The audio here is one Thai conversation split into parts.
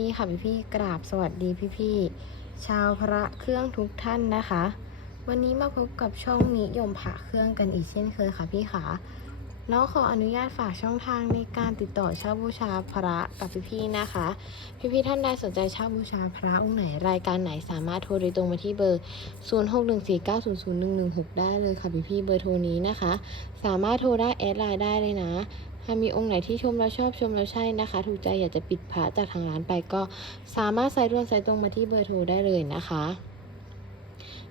นี่ค่ะพี่พี่กราบสวัสดีพี่พี่ชาวพระเครื่องทุกท่านนะคะ วันนี้มาพบกับช่องนิยมพระเครื่องกันอีกเช่นเคยค่ะพี่ขาน้องขออนุญาตฝากช่องทางในการติดต่อเช่าบูชาพระกับพี่พี่นะคะ พี่พี่ท่านใดสนใจเช่าบูชาพระองค์ไหนรายการไหนสามารถโทรโดยตรงมาที่เบอร์ 0614900116 ได้เลยค่ะพี่พี่เบอร์โทรนี้นะคะ สามารถโทรได้แอดไลน์ได้เลยนะ ถ้ามีองค์ไหนที่ชมแล้วชอบชมแล้วใช่นะคะ ถูกใจอยากจะปิดพระจากทางร้านไปก็สามารถใส่ร่วนใส่ตรงมาที่เบอร์โทรได้เลยนะคะ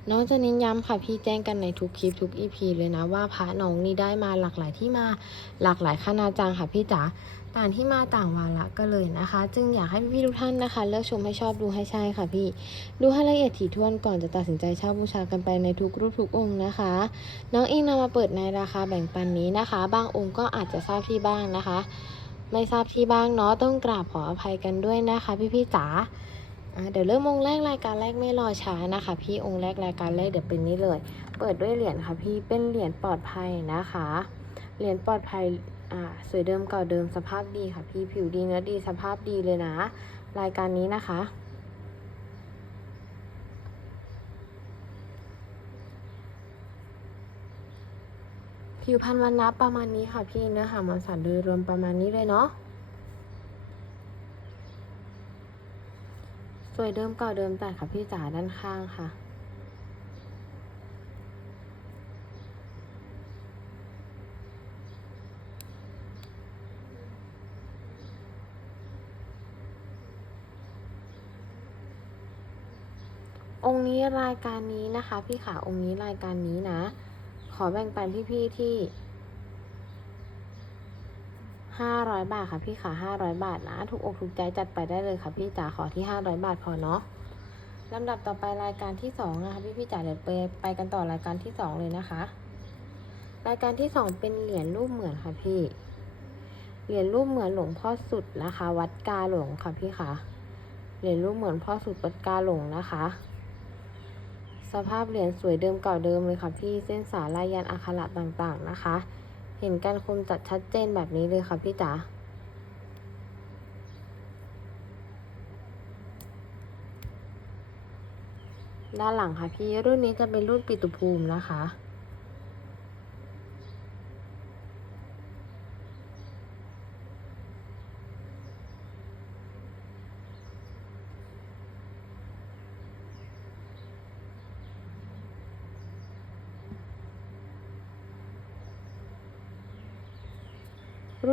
น้องจะเน้นย้ำค่ะพี่แจ้งกันในทุกคลิปทุกอีพีเลยนะว่าพระน้องนี่ได้มาหลากหลายที่มาหลากหลายคณาจางค่ะพี่จ๋า ต่างที่มาต่างวาระก็เลยนะคะ จึงอยากให้พี่ทุกท่านนะคะ เลือกชมให้ชอบดูให้ใช่ค่ะพี่ ดูให้ละเอียดถี่ถ้วนก่อนจะตัดสินใจเช่าบูชากันไปในทุกรูปทุกองค์นะคะ น้องอิงนำมาเปิดในราคาแบ่งปันนี้นะคะ บางองค์ก็อาจจะทราบที่บ้างนะคะ ไม่ทราบที่บ้างเนาะต้องกราบขออภัยกันด้วยนะคะ พี่ๆจ๋าเดี๋ยวเริ่มองค์แรกรายการแรกไม่รอช้านะคะ พี่องค์แรกรายการแรกเดี๋ยวเป็นนี้เลย เปิดด้วยเหรียญค่ะพี่เป็นเหรียญปลอดภัยนะคะ เหรียญปลอดภัย อ่าสวยเดิมเก่าเดิมสภาพดีค่ะพี่ผิวดีเนื้อดีสภาพดีเลยนะ รายการนี้นะคะ ผิวพรรณวันนับประมาณนี้ค่ะพี่เนื้อหามวลสารโดยรวมประมาณนี้เลยเนาะสวยเดิมเก่าเดิมแต่ค่ะพี่จ๋าด้านข้างค่ะ องค์นี้รายการนี้นะคะ พี่ขาองค์นี้รายการนี้นะ ขอแบ่งปันพี่ๆที่ห้าร้อยบาทค่ะพี่ขาห้าร้อยบาทนะ ถูกอกถูกใจจัดไปได้เลยค่ะพี่จ๋าขอที่ห้าร้อยบาทพอเนาะลำดับต่อไปรายการที่สองนะคะพี่พี่จ๋าเดี๋ยวไปไปกันต่อรายการที่สองเลยนะคะ รายการที่สองเป็นเหรียญรูปเหมือนค่ะพี่ เหรียญรูปเหมือนหลวงพ่อสุดนะคะ วัดกาหลงค่ะพี่คะเหรียญรูปเหมือนพ่อสุดวัดกาหลงนะคะ สภาพเหรียญสวยเดิมเก่าเดิมเลยค่ะพี่เส้นสายลายยันอักขระต่างๆนะคะ เห็นการคมจัดชัดเจนแบบนี้เลยค่ะพี่จ๋าด้านหลังค่ะพี่รุ่นนี้จะเป็นรุ่นปิตุภูมินะคะ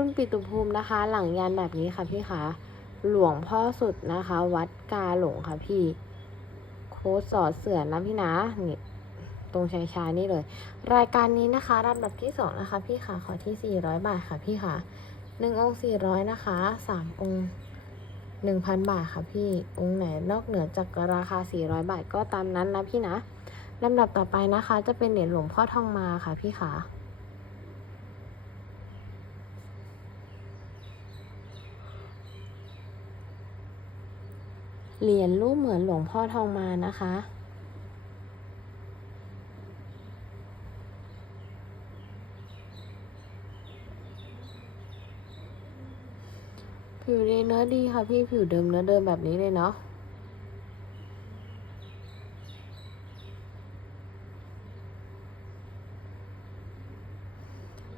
รุ่นปิตุภูมินะคะ หลังยันแบบนี้ค่ะพี่คะหลวงพ่อสุดนะคะ วัดกาหลงค่ะพี่ โค้ดสอเสือนะพี่นะนี่ตรงชายชานี่เลย รายการนี้นะคะลำดับที่สองนะคะ พี่ค่ะขอที่สี่ร้อยบาทค่ะพี่ค่ะหนึ่งองค์สี่ร้อยนะคะสามองค์หนึ่งพันบาทค่ะพี่องค์ไหนนอกเหนือจากราคาสี่ร้อยบาทก็ตามนั้นนะพี่นะลำดับต่อไปนะคะ จะเป็นเหรียญหลวงพ่อทองมาค่ะพี่ค่ะ เหรียญรูปเหมือนหลวงพ่อทองมานะคะ ผิวดีเนื้อดีค่ะพี่ผิวเดิมเนื้อเดิมแบบนี้เลยเนาะ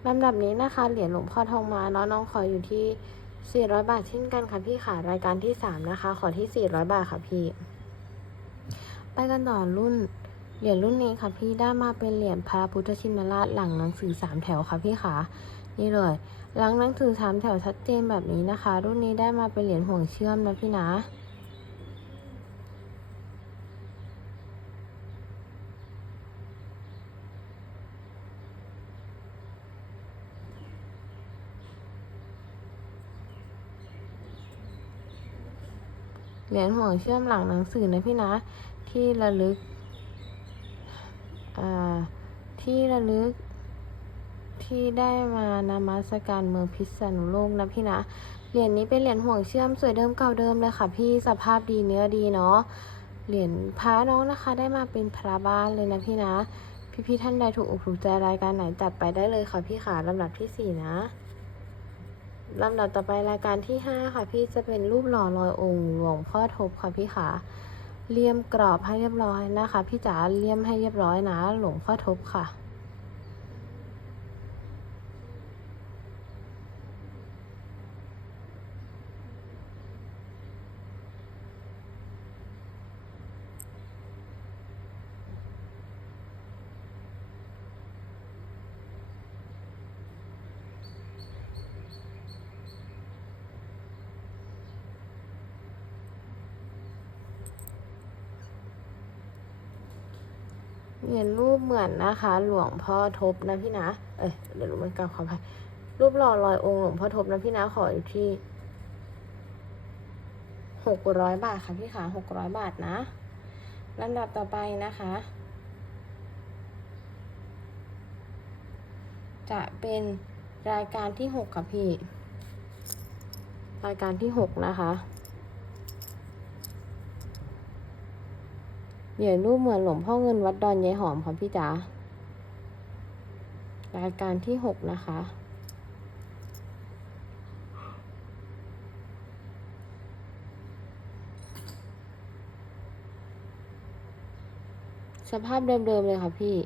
ลำดับนี้นะคะเหรียญหลวงพ่อทองมาเนาะน้องขออยู่ที่ 400 บาทเช่นกันค่ะพี่ค่ะ รายการที่ 3 นะคะ ขอที่ 400 บาทค่ะพี่ ไปกันต่อรุ่น เหรียญรุ่นนี้ค่ะพี่ได้มาเป็นเหรียญพระพุทธชินราชหลังหนังสือสามแถวค่ะพี่ค่ะ นี่เลย หลังหนังสือสามแถวชัดเจนแบบนี้นะคะ รุ่นนี้ได้มาเป็นเหรียญห่วงเชื่อมนะพี่นะ เหรียญห่วงเชื่อมหลังหนังสือนะพี่นะ ที่ระลึก อ่า ที่ระลึก ที่ได้มานามัสการเมืองพิษณุโลกนะพี่นะ เหรียญนี้เป็นเหรียญห่วงเชื่อมสวยเดิมเก่าเดิมเลยค่ะ พี่สภาพดีเนื้อดีเนาะ เหรียญพระน้องนะคะ ได้มาเป็นพระบ้านเลยนะพี่นะ พี่ๆท่านใดถูกอกถูกใจรายการไหนจัดไปได้เลยค่ะพี่ขาลำดับที่สี่นะ ลำดับต่อไปรายการที่ห้าค่ะ พี่จะเป็นรูปหล่อลอยองค์หลวงพ่อทบค่ะพี่ขาเลี่ยมกรอบให้เรียบร้อยนะคะ พี่จ๋าเลี่ยมให้เรียบร้อยนะ หลวงพ่อทบค่ะ เหรียญรูปเหมือนนะคะ หลวงพ่อทบนะพี่นะ เอ้ยเดี๋ยวรู้มันกลับขออภัยรูปหล่อลอยองค์หลวงพ่อทบนะพี่นะขออยู่ที่หกร้อยบาทค่ะพี่ขาหกร้อยบาทนะลำดับต่อไปนะคะ จะเป็นรายการที่หกค่ะพี่ รายการที่หกนะคะ เหรียญรูปเหมือนหลวงพ่อเงินวัดดอนยายหอมค่ะพี่จ๋ารายการที่หกนะคะสภาพเดิมๆเลยค่ะพี่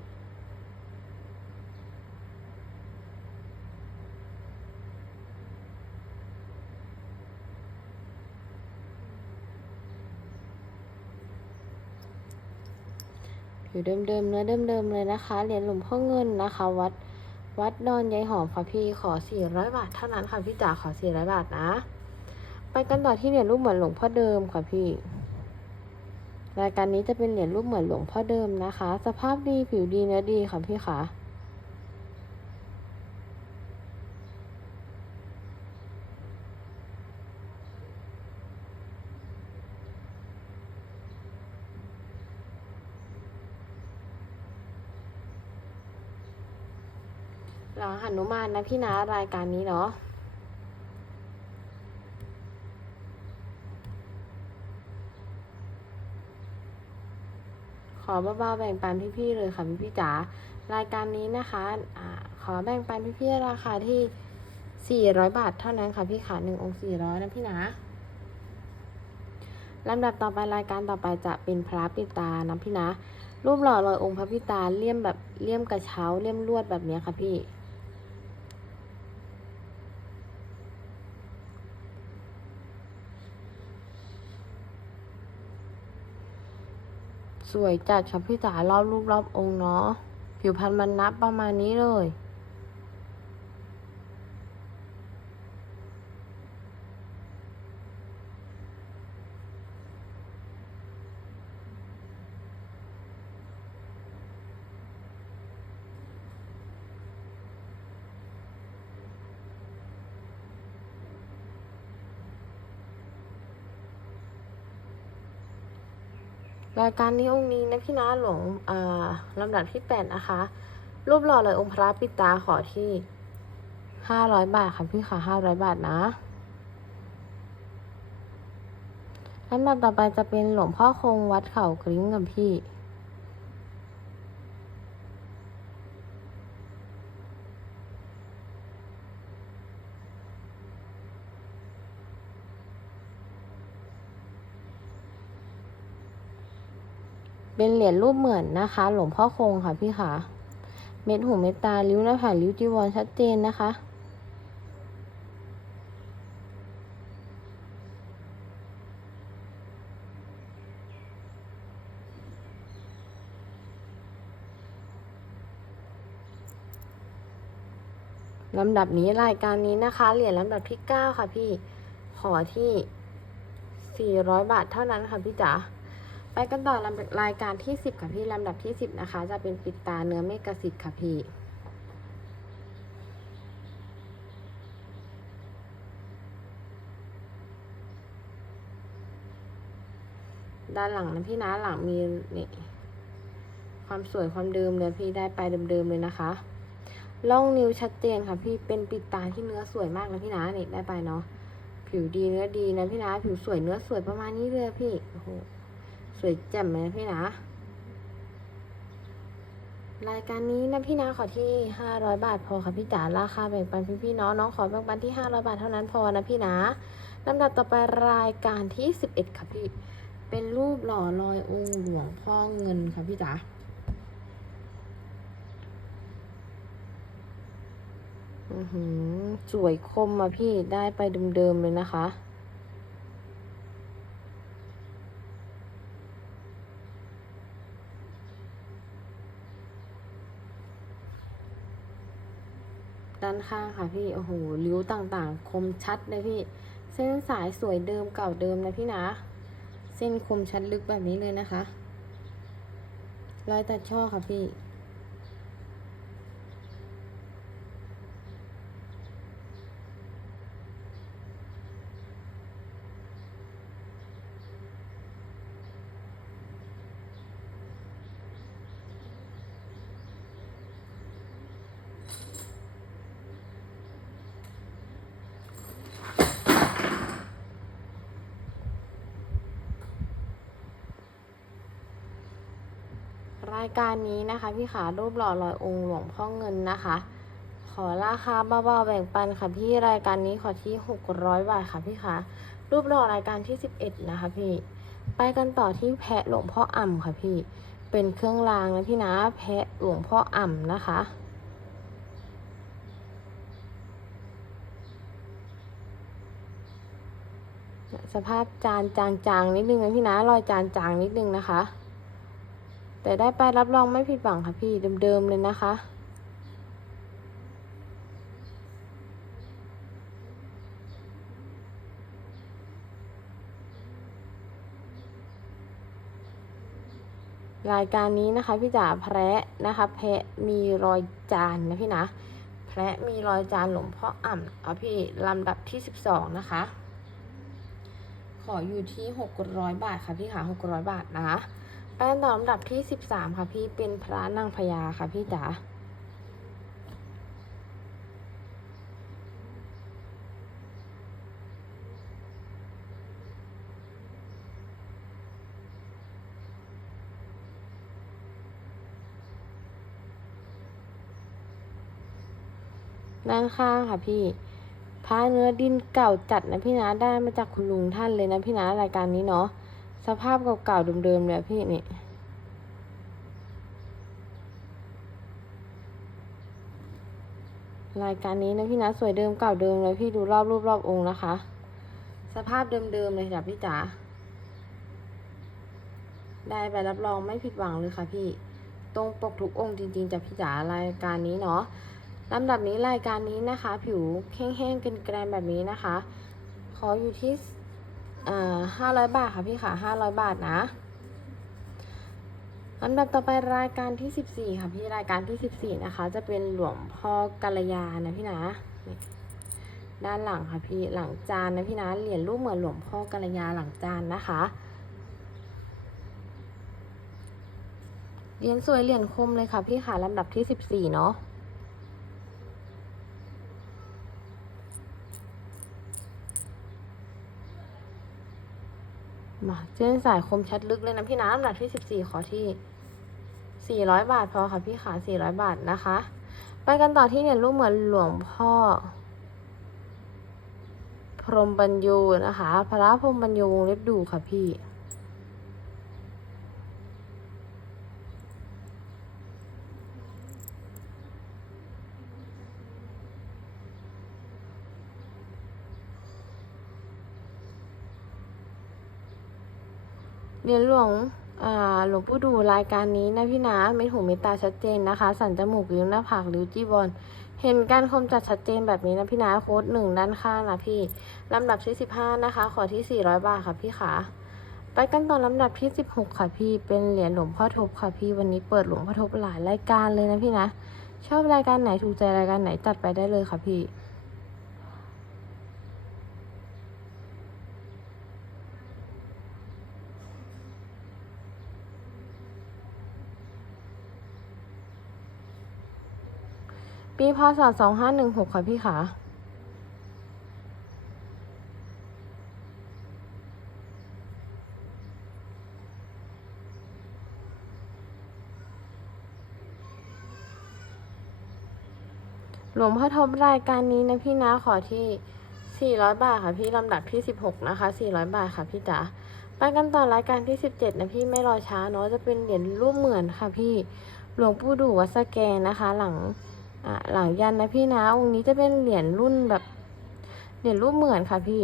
เดิมๆเนื้อเดิมๆเลยนะคะ เหรียญหลวงพ่อเงินนะคะ วัดวัดดอนยายหอมค่ะพี่ขอ 400 บาทเท่านั้นค่ะพี่จ๋าขอ 400 บาทนะ ไปกันต่อที่เหรียญรูปเหมือนหลวงพ่อเดิมค่ะพี่ รายการนี้จะเป็นเหรียญรูปเหมือนหลวงพ่อเดิมนะคะ สภาพดีผิวดีเนื้อดีค่ะพี่ค่ะ มานนะพี่นะรายการนี้เนาะขอเบาๆแบ่งปันพี่ๆเลยค่ะพี่ๆจ๋ารายการนี้นะคะอ่าขอแบ่งปันพี่ๆราคาที่ 400 บาทเท่านั้นค่ะพี่ขาหนึ่งองค์400 นะพี่นะลำดับต่อไปรายการต่อไปจะเป็นพระปิตานะพี่นะ รูปหล่อลอยองค์พระพิตาเลี่ยมแบบเลี่ยมกระเช้าเลี่ยมลวดแบบนี้ค่ะพี่ สวยจัดค่ะพี่จ๋ารอบรูปรอบองค์เนาะผิวพรรณมันนับประมาณนี้เลย รายการนี้องค์นี้นะพี่นะหลวงอ่าลำดับที่แปดนะคะ รูปหล่อเลยองค์พระปิตาขอที่ห้าร้อยบาทค่ะพี่ค่ะห้าร้อยบาทนะลำดับต่อไปจะเป็นหลวงพ่อคงวัดเขากริ้งกับพี่ เป็นเหรียญรูปเหมือนนะคะ หลวงพ่อคงค่ะพี่ค่ะ เม็ดหูเม็ดตาริ้วหน้าผากริ้วจีวรชัดเจนนะคะ ลำดับนี้รายการนี้นะคะ เหรียญลำดับที่เก้าค่ะพี่ ขอที่ 400 บาทเท่านั้นค่ะพี่จ๋า ไปกันต่อลำรายการที่สิบค่ะพี่ลำดับที่สิบนะคะ จะเป็นปิดตาเนื้อเมกสิทธิ์ค่ะพี่ด้านหลังนะพี่นะหลังมีนี่ความสวยความเดิมเลยพี่ได้ไปเดิมๆเลยนะคะล่องนิ้วชัดเจนค่ะพี่เป็นปิดตาที่เนื้อสวยมากนะพี่นะนี่ได้ไปเนาะผิวดีเนื้อดีนะพี่นะผิวสวยเนื้อสวยประมาณนี้เลยพี่โอ้โห วยแจ่มเลยพี่นะ รายการนี้นะพี่นะขอที่500บาทพอค่ะพี่จ๋าราคาแบ่งปันพี่พี่ๆน้องน้องขอแบ่งปันที่500บาทเท่านั้นพอนะพี่นะลำดับต่อไปรายการที่11ค่ะพี่ เป็นรูปหล่อลอยองค์หลวงพ่อเงินค่ะพี่จ๋าอือหือสวยคมมาพี่ได้ไปเดิมๆเลยนะคะานข้างค่ะพี่ โอ้โหริ้วต่างๆ คมชัดเลยพี่ เส้นสายสวยเดิมเก่าเดิมนะพี่นะ เส้นคมชัดลึกแบบนี้เลยนะคะ รอยตัดช่อค่ะพี่ รายการนี้นะคะ พี่ขารูปหล่อลอยองค์หลวงพ่อเงินนะคะ ขอราคาเบาๆแบ่งปันค่ะพี่รายการนี้ขอที่หกร้อยบาทค่ะพี่ขารูปหล่อรายการที่สิบเอ็ดนะคะพี่ ไปกันต่อที่แพะหลวงพ่ออ่ำค่ะพี่ เป็นเครื่องรางนะพี่นะแพะหลวงพ่ออ่ำนะคะสภาพจานจางๆนิดนึงนะพี่นะรอยจานจางนิดนึงนะคะ แต่ได้ไปรับรองไม่ผิดหวังค่ะพี่เดิมๆเลยนะคะ รายการนี้นะคะพี่จ๋าแพะนะคะแพะมีรอยจานนะพี่นะแพะมีรอยจานหลวงพ่ออ่ำเอาพี่ลำดับที่สิบสองนะคะ ขออยู่ที่หกร้อยบาทค่ะพี่ค่ะหกร้อยบาทนะคะ ไปกันต่อลำดับที่สิบสามค่ะพี่เป็นพระนางพญาค่ะพี่จ๋าด้านข้างค่ะพี่ผ้าเนื้อดินเก่าจัดนะพี่นะได้มาจากคุณลุงท่านเลยนะพี่นะรายการนี้เนาะ สภาพเก่าๆเดิมๆเลยพี่นี่ รายการนี้นะพี่นะสวยเดิมเก่าเดิมเลยพี่ดูรอบรูปรอบองค์นะคะ สภาพเดิมๆเลยจ้ะพี่จ๋าได้ไปรับรองไม่ผิดหวังเลยค่ะพี่ ตรงปกทุกองค์จริงๆจ้ะพี่จ๋ารายการนี้เนาะลำดับนี้รายการนี้นะคะ ผิวแห้งๆกันแกรนแบบนี้นะคะ ขออยู่ที่ ห้าร้อยบาทค่ะพี่ค่ะห้าร้อยบาทนะลำดับต่อไปรายการที่สิบสี่ค่ะพี่รายการที่สิบสี่นะคะ จะเป็นหลวงพ่อกัลยานะพี่นะด้านหลังค่ะพี่หลังจานนะพี่นะเหรียญรูปเหมือนหลวงพ่อกัลยาหลังจานนะคะเหรียญสวยเหรียญคมเลยค่ะพี่ค่ะลำดับที่สิบสี่เนาะ มาเส้นสายคมชัดลึกเลยนะพี่น้ำหนักที่สิบสี่ขอที่สี่ร้อยบาทพอค่ะพี่ขาสี่ร้อยบาทนะคะ ไปกันต่อที่เนี่ยรูปเหมือนหลวงพ่อ พรหมบรรยูนะคะ พระพรหมบรรยูวงเล็บดูค่ะพี่ รียญหลวงหลวงปู่ดูรายการนี้นะพี่นะเม็ดหูเม็ดตาชัดเจนนะคะ สันจมูกริ้วหน้าผากริ้วจีบอลเห็นการคมจัดชัดเจนแบบนี้นะพี่นะโค้ดหนึ่งด้านข้างนะพี่ลำดับที่สิบห้านะคะ ขอที่สี่ร้อยบาทค่ะพี่ขาไปกันต่อลำดับที่สิบหกค่ะพี่เป็นเหรียญหลวงพ่อทบค่ะพี่วันนี้เปิดหลวงพ่อทบหลายรายการเลยนะพี่นะ ชอบรายการไหนถูกใจรายการไหนจัดไปได้เลยค่ะพี่ ปีพศสองห้าหนึ่งหกค่ะพี่ขาหลวงพ่อทบรายการนี้นะพี่นะขอที่ 400 บาทค่ะพี่ลำดับที่ 16 นะคะ 400 บาทค่ะพี่จ๋าไปกันต่อรายการที่ 17 นะพี่ไม่รอช้าเนาะจะเป็นเหรียญรูปเหมือนค่ะพี่ หลวงปู่ดูวัดสแกนนะคะ หลัง อะหลังยันนะพี่นะองค์นี้จะเป็นเหรียญรุ่นแบบเหรียญรูปเหมือนค่ะพี่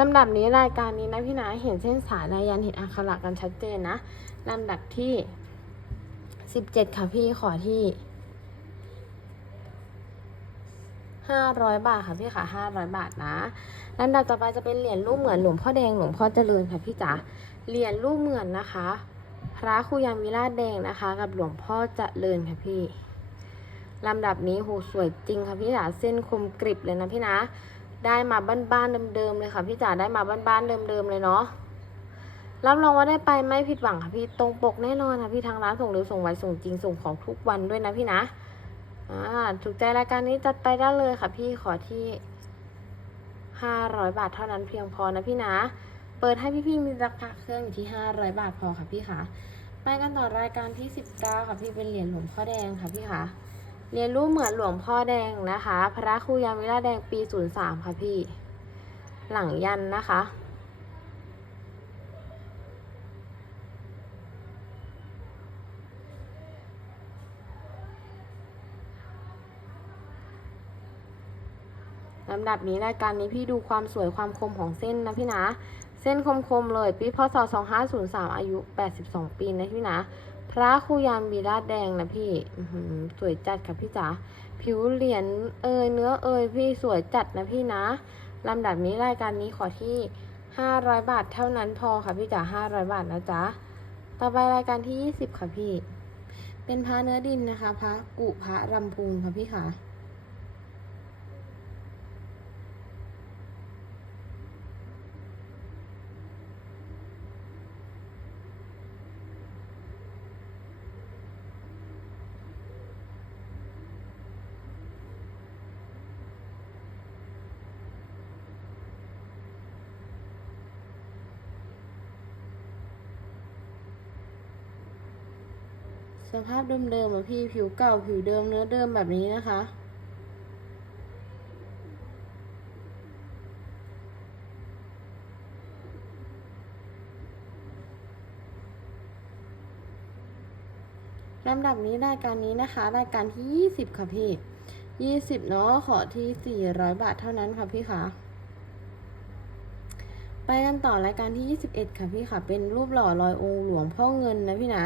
ลำดับนี้รายการนี้นะพี่นะเห็นเส้นสายลายยันเห็นอักขระกันชัดเจนนะลำดับที่สิบเจ็ดค่ะพี่ขอที่ห้าร้อยบาทค่ะพี่ค่ะห้าร้อยบาทนะลำดับต่อไปจะเป็นเหรียญรูปเหมือนหลวงพ่อแดงหลวงพ่อเจริญค่ะพี่จ๋าเหรียญรูปเหมือนนะคะ พระครูยามวิราชแดงนะคะ กับหลวงพ่อเจริญค่ะพี่ลำดับนี้โหสวยจริงค่ะพี่จ๋าเส้นคมกริบเลยนะพี่นะ ได้มาบ้านๆเดิมๆเลยค่ะพี่จ๋าได้มาบ้านๆเดิมๆเลยเนาะรับรองว่าได้ไปไม่ผิดหวังค่ะพี่ตรงปกแน่นอนค่ะพี่ทางร้านส่งเร็วส่งไวส่งจริงส่งของทุกวันด้วยนะพี่นะอ่าถูกใจรายการนี้จัดไปได้เลยค่ะพี่ขอที่ห้าร้อยบาทเท่านั้นเพียงพอนะพี่นะ เปิดให้พี่ๆมีราคาเครื่องอยู่ที่ห้าร้อยบาทพอค่ะพี่ค่ะไปกันต่อรายการที่สิบเก้าค่ะพี่เป็นเหรียญหลวงพ่อแดงค่ะพี่ค่ะ เรียนรู้เหมือนหลวงพ่อแดงนะคะ พระครูยามวิราแดงปี03ค่ะพี่ หลังยันนะคะ ลำดับนี้รายการนี้พี่ดูความสวยความคมของเส้นนะพี่นะ เส้นคมๆเลย ปีพศ2503 อายุ 82 ปีนะพี่นะ พระครูยามวีราดแดงนะพี่สวยจัดค่ะพี่จ๋าผิวเหรียญเอยเนื้อเอยพี่สวยจัดนะพี่นะลำดับนี้รายการนี้ขอที่ 500 บาทเท่านั้นพอค่ะพี่จ๋า500 บาทนะจ๊ะต่อไปรายการที่ 20 ค่ะพี่ เป็นพระเนื้อดินนะคะพระกุพระรำพุงค่ะพี่ค่ะ สภาพเดิมๆอะพี่ผิวเก่าผิวเดิมเนื้อเดิมแบบนี้นะคะ ลำดับนี้รายการนี้นะคะ รายการที่ 20 ค่ะพี่ 20 เนาะขอที่ 400 บาทเท่านั้นค่ะพี่คะไปกันต่อรายการที่ 21 ค่ะพี่ค่ะ เป็นรูปหล่อลอยองค์หลวงพ่อเงินนะพี่นะ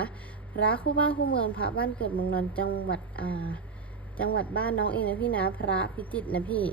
ระคู่บ้านคู่เมืองพระบ้านเกิดเมืองนอนท์จังหวัดอ่า จังหวัดบ้านน้องเองนะพี่นะพระพิจิตรนะพี่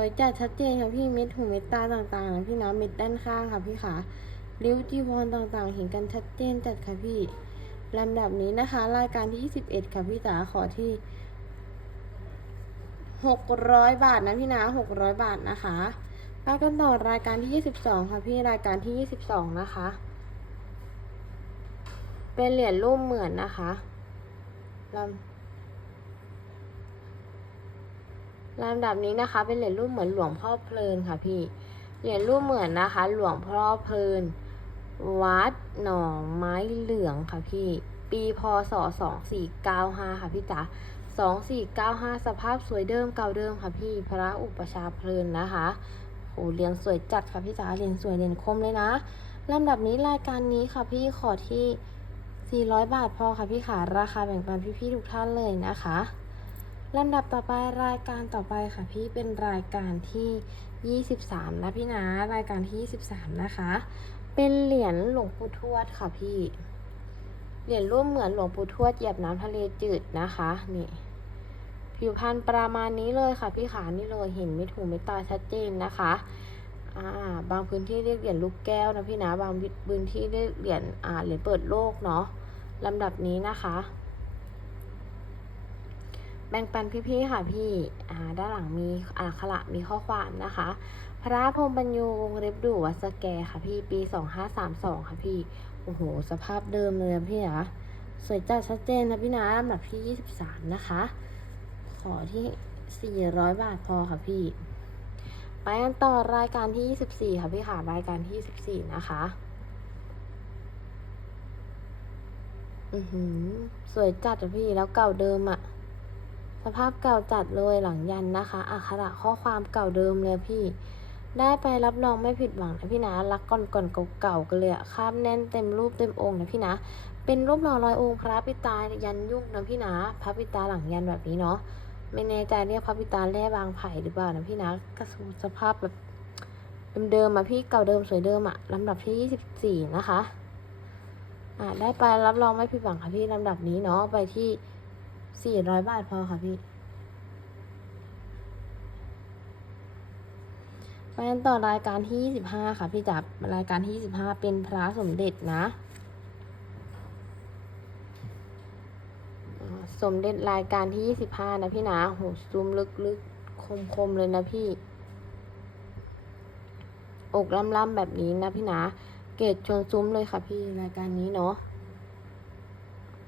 วยจัดชัดเจนค่ะพี่เม็ดหูเม็ดตาต่างๆนะพี่นะเม็ดด้านข้างค่ะพี่ขาริ้วจีวรต่างๆ เห็นกันชัดเจนจัดค่ะพี่ลำดับนี้นะคะ รายการที่ 21 ค่ะพี่จ๋าขอที่ 600 บาทนะพี่นะ600 บาทนะคะไปกันต่อรายการที่ 22 ค่ะพี่รายการที่ 22 นะคะ เป็นเหรียญรูปเหมือนนะคะลำ ลำดับนี้นะคะ เป็นเหรียญรูปเหมือนหลวงพ่อเพลินค่ะพี่ เหรียญรูปเหมือนนะคะ หลวงพ่อเพลิน วัดหนองไม้เหลืองค่ะพี่ ปีพศสองสี่เก้าห้าค่ะพี่จ๋าสองสี่เก้าห้าสภาพสวยเดิมเก่าเดิมค่ะพี่ พระอุปชาเพลินนะคะโหเหรียญสวยจัดค่ะพี่จ๋าเหรียญสวยเหรียญคมเลยนะลำดับนี้รายการนี้ค่ะพี่ขอที่ 400 บาทพอค่ะพี่ค่ะราคาแบ่งปันพี่ๆทุกท่านเลยนะคะ ลำดับต่อไปรายการต่อไปค่ะพี่เป็นรายการที่ 23นะพี่นะรายการที่ 23 นะคะ เป็นเหรียญหลวงปู่ทวดค่ะพี่เหรียญรูปเหมือนหลวงปู่ทวดเหยียบน้ำทะเลจืดนะคะนี่ผิวพรรณประมาณนี้เลยค่ะพี่ขานี่เลยเห็นไม่ถูกไม่ตาชัดเจนนะคะอ่าบางพื้นที่เรียกเหรียญลูกแก้วนะพี่นะบางพื้นที่เรียกเหรียญอ่าเหรียญเปิดโลกเนาะลำดับนี้นะคะ บ่งปันพี่ๆค่ะพี่อ่าด้านหลังมีอักขระมีข้อความนะคะ พระพรมบรรยูวงเล็บดูวัสแกค่ะพี่ปีสองห้าสามสองค่ะพี่โอ้โห สภาพเดิมเลยพี่นะสวยจัดชัดเจนนะพี่นะลำดับที่ยี่สิบสามนะคะ ขอที่สี่ร้อยบาทพอค่ะพี่ ไปกันต่อรายการที่ยี่สิบสี่ค่ะพี่ค่ะรายการที่ยี่สิบสี่นะคะอือหือ สวยจัดอะพี่แล้วเก่าเดิมอะ สภาพเก่าจัดเลยหลังยันนะคะอักขระข้อความเก่าเดิมเลยพี่ ได้ไปรับรองไม่ผิดหวังนะพี่นะ รักก่อนก่อนเก่าๆกันเลยอะคาบแน่นเต็มรูปเต็มองค์นะพี่นะ เป็นรูปหล่อลอยองค์พระปิตายันยุคนะพี่นะ พระปิตาหลังยันแบบนี้เนาะ ไม่แน่ใจเรียกพระปิตาแร่บางไผ่หรือเปล่านะพี่นะกระสูสภาพแบบเดิมๆอะพี่เก่าเดิมสวยเดิมอะลำดับที่ยี่สิบสี่นะคะอ่าได้ไปรับรองไม่ผิดหวังค่ะพี่ลำดับนี้เนาะไปที่ สี่ร้อยบาทพอค่ะพี่ ไปกันต่อรายการที่ยี่สิบห้าค่ะพี่จับรายการที่ยี่สิบห้าเป็นพระสมเด็จนะ สมเด็จรายการที่ยี่สิบห้านะพี่นะโหซูมลึกๆ คมๆ เลยนะพี่ อกล่ำๆแบบนี้นะพี่นะ เกตชนซุ้มเลยค่ะพี่รายการนี้เนาะ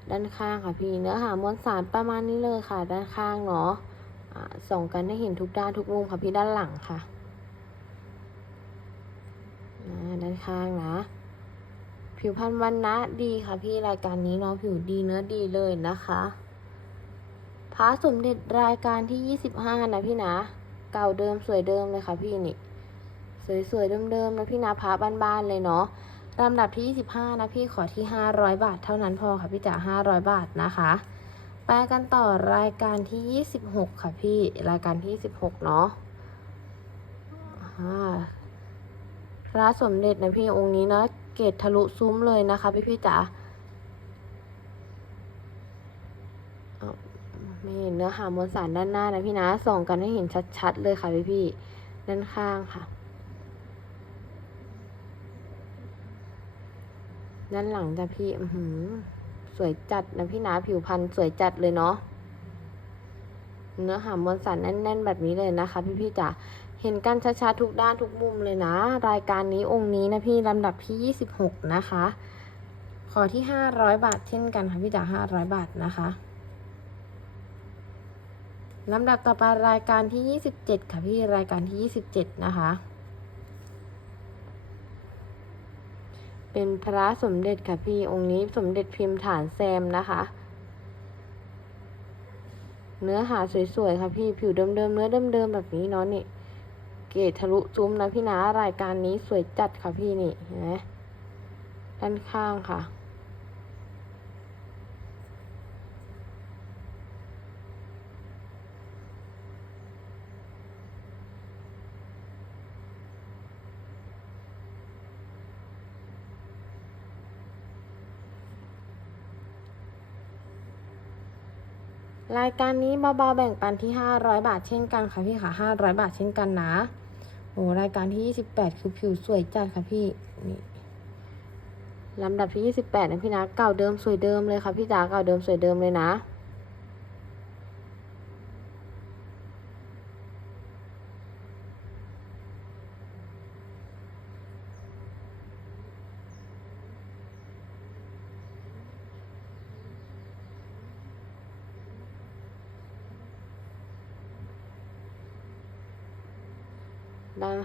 ด้านข้างค่ะพี่เนื้อหามวลสารประมาณนี้เลยค่ะ ด้านข้างเนาะอ่าส่องกันให้เห็นทุกด้านทุกมุมค่ะพี่ด้านหลังค่ะอ่าด้านข้างนะผิวพรรณวันนะดีค่ะพี่รายการนี้เนาะผิวดีเนื้อดีเลยนะคะพระสมเด็จรายการที่ยี่สิบห้านะพี่นะ เก่าเดิมสวยเดิมเลยค่ะพี่นี่ สวยๆเดิมๆนะพี่นะพระบ้านๆเลยเนาะ ลำดับที่ 25 นะพี่ขอที่ 500 บาทเท่านั้นพอค่ะพี่จ๋า500 บาทนะคะไปกันต่อรายการที่ 26 ค่ะพี่รายการที่16เนาะอ่าพระสมเด็จนะพี่องค์นี้นะเกตทะลุซุ้มเลยนะคะพี่พี่จ๋าเอาไม่เห็นเนื้อหามวลสารด้านหน้านะพี่นะส่องกันให้เห็นชัดๆเลยค่ะพี่พี่ด้านข้างค่ะ ด้านหลังจ้ะพี่อือหือ สวยจัดนะพี่นะผิวพรรณสวยจัดเลยเนาะเนื้อหามวลสารแน่น ๆ แบบนี้เลยนะคะพี่ๆจ๋าเห็นกันชัดๆทุกด้านทุกมุมเลยนะ รายการนี้องค์นี้นะพี่ลำดับที่ 26 นะคะ ขอที่ 500 บาทเช่นกันค่ะพี่จ๋า500 บาทนะคะลำดับต่อไปรายการที่ 27 ค่ะพี่รายการที่ 27 นะคะ เป็นพระสมเด็จค่ะพี่องค์นี้สมเด็จพิมพ์ฐานแซมนะคะ เนื้อหาสวยๆค่ะพี่ผิวเดิมๆเนื้อเดิมๆแบบนี้เนาะนี่ เกตทะลุซุ้มนะพี่นะรายการนี้สวยจัดค่ะพี่นี่เห็นไหมด้านข้างค่ะ รายการนี้เบาๆแบ่งปันที่ 500 บาทเช่นกันค่ะพี่ค่ะ500 บาทเช่นกันนะโอ้รายการที่ 28 คือผิวสวยจัดค่ะพี่นี่ลำดับที่ 28นะพี่นะเก่าเดิมสวยเดิมเลยค่ะพี่จ๋าเก่าเดิมสวยเดิมเลยนะ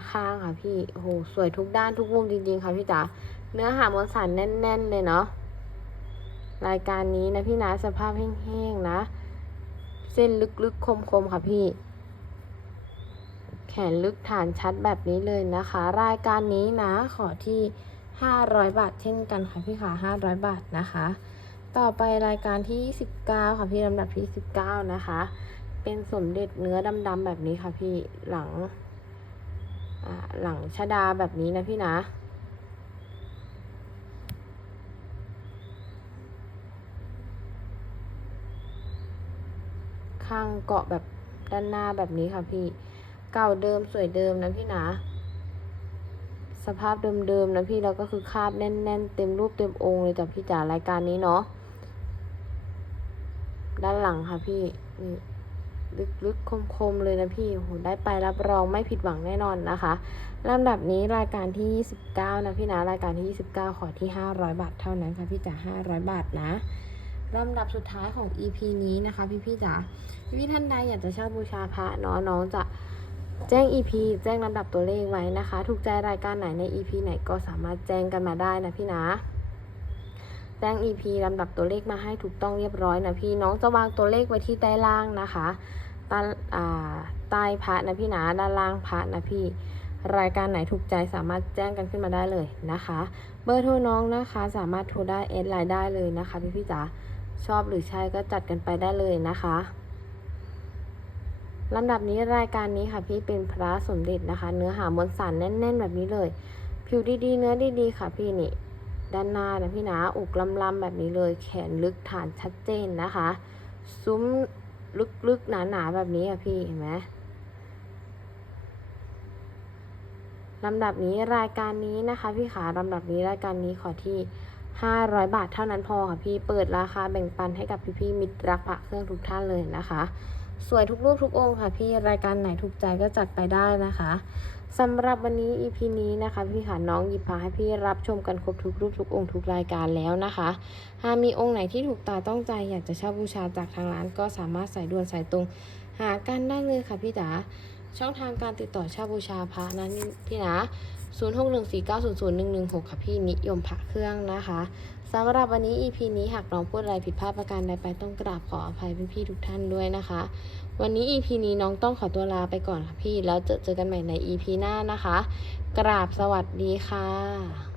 ข้างค่ะพี่โอ้โหสวยทุกด้านทุกมุมจริงๆค่ะพี่จ๋าเนื้อหามวลสารแน่น ๆ เลยเนาะรายการนี้นะพี่นะสภาพแห้งๆนะ เส้นลึกๆคมๆค่ะพี่ แขนลึกฐานชัดแบบนี้เลยนะคะ รายการนี้นะขอที่ 500 บาทเช่นกันค่ะพี่ค่ะ500 บาทนะคะ ต่อไปรายการที่ 19 ค่ะพี่ลำดับที่ 19 นะคะ เป็นสมเด็จเนื้อดำๆแบบนี้ค่ะพี่หลัง หลังชดาแบบนี้นะพี่นะข้างเกาะแบบด้านหน้าแบบนี้ค่ะพี่ เก่าเดิมสวยเดิมนะพี่นะ สภาพเดิมๆนะพี่แล้วก็คือคาบแน่นๆ เต็มรูปเต็มองค์เลยจากพี่จ๋ารายการนี้เนาะ ด้านหลังค่ะพี่นี่ ลึกๆ คมๆ เลยนะพี่โหได้ไปรับรองไม่ผิดหวังแน่นอนนะคะลำดับนี้รายการที่ 29 นะพี่นะ รายการที่ 29 ขอที่ 500 บาทเท่านั้นค่ะพี่จ๋า500 บาทนะลำดับสุดท้ายของ EP นี้นะคะพี่พี่จ๋าพี่พี่ท่านใดอยากจะเช่าบูชาพระเนาะน้องจะแจ้ง EP แจ้งลำดับตัวเลขไว้นะคะ ถูกใจรายการไหนใน EP ไหนก็สามารถแจ้งกันมาได้นะพี่นะ แจ้ง EP ลำดับตัวเลขมาให้ถูกต้องเรียบร้อยนะพี่น้องจะวางตัวเลขไว้ที่ใต้ล่างนะคะใต้อ่าใต้พระนะพี่นะด้านล่างพระนะพี่ รายการไหนถูกใจสามารถแจ้งกันขึ้นมาได้เลยนะคะ เบอร์โทรน้องนะคะ สามารถโทรได้เอดไลน์ได้เลยนะคะพี่พี่จ๋าชอบหรือใช่ก็จัดกันไปได้เลยนะคะลำดับนี้รายการนี้ค่ะพี่เป็นพระสมเด็จนะคะ เนื้อหามวลสารแน่น ๆ แบบนี้เลย ผิวดีๆ เนื้อดีๆ ค่ะพี่นี่ ด้านหน้านะพี่นะอกลำๆแบบนี้เลย แขนลึกฐานชัดเจนนะคะ ซุ้มลึกๆหนาๆแบบนี้อะพี่เห็นไหมลำดับนี้รายการนี้นะคะพี่ขาลำดับนี้รายการนี้ขอที่ 500 บาทเท่านั้นพอค่ะพี่เปิดราคาแบ่งปันให้กับพี่ๆมิตรรักพระเครื่องทุกท่านเลยนะคะ สวยทุกรูปทุกองค์ค่ะพี่รายการไหนถูกใจก็จัดไปได้นะคะ สำหรับวันนี้ EP นี้นะคะ พี่ขาน้องหยิบพาให้พี่รับชมกันครบทุกรูปทุกองค์ทุกรายการแล้วนะคะ หากมีองค์ไหนที่ถูกตาต้องใจอยากจะเช่าบูชาจากทางร้านก็สามารถใส่ด่วนสายตรง หากันได้เลยค่ะพี่จ๋าช่องทางการติดต่อเช่าบูชาพระนั้นพี่นะ0614900116 ค่ะพี่นิยมพระเครื่องนะคะสำหรับวันนี้ EP นี้หากน้องพูดอะไรผิดพลาดประการใดไปต้องกราบขออภัยพี่ๆทุกท่านด้วยนะคะ วันนี้ EP นี้น้องต้องขอตัวลาไปก่อนค่ะพี่ แล้วเจอเจอกันใหม่ใน EP หน้านะคะ กราบสวัสดีค่ะ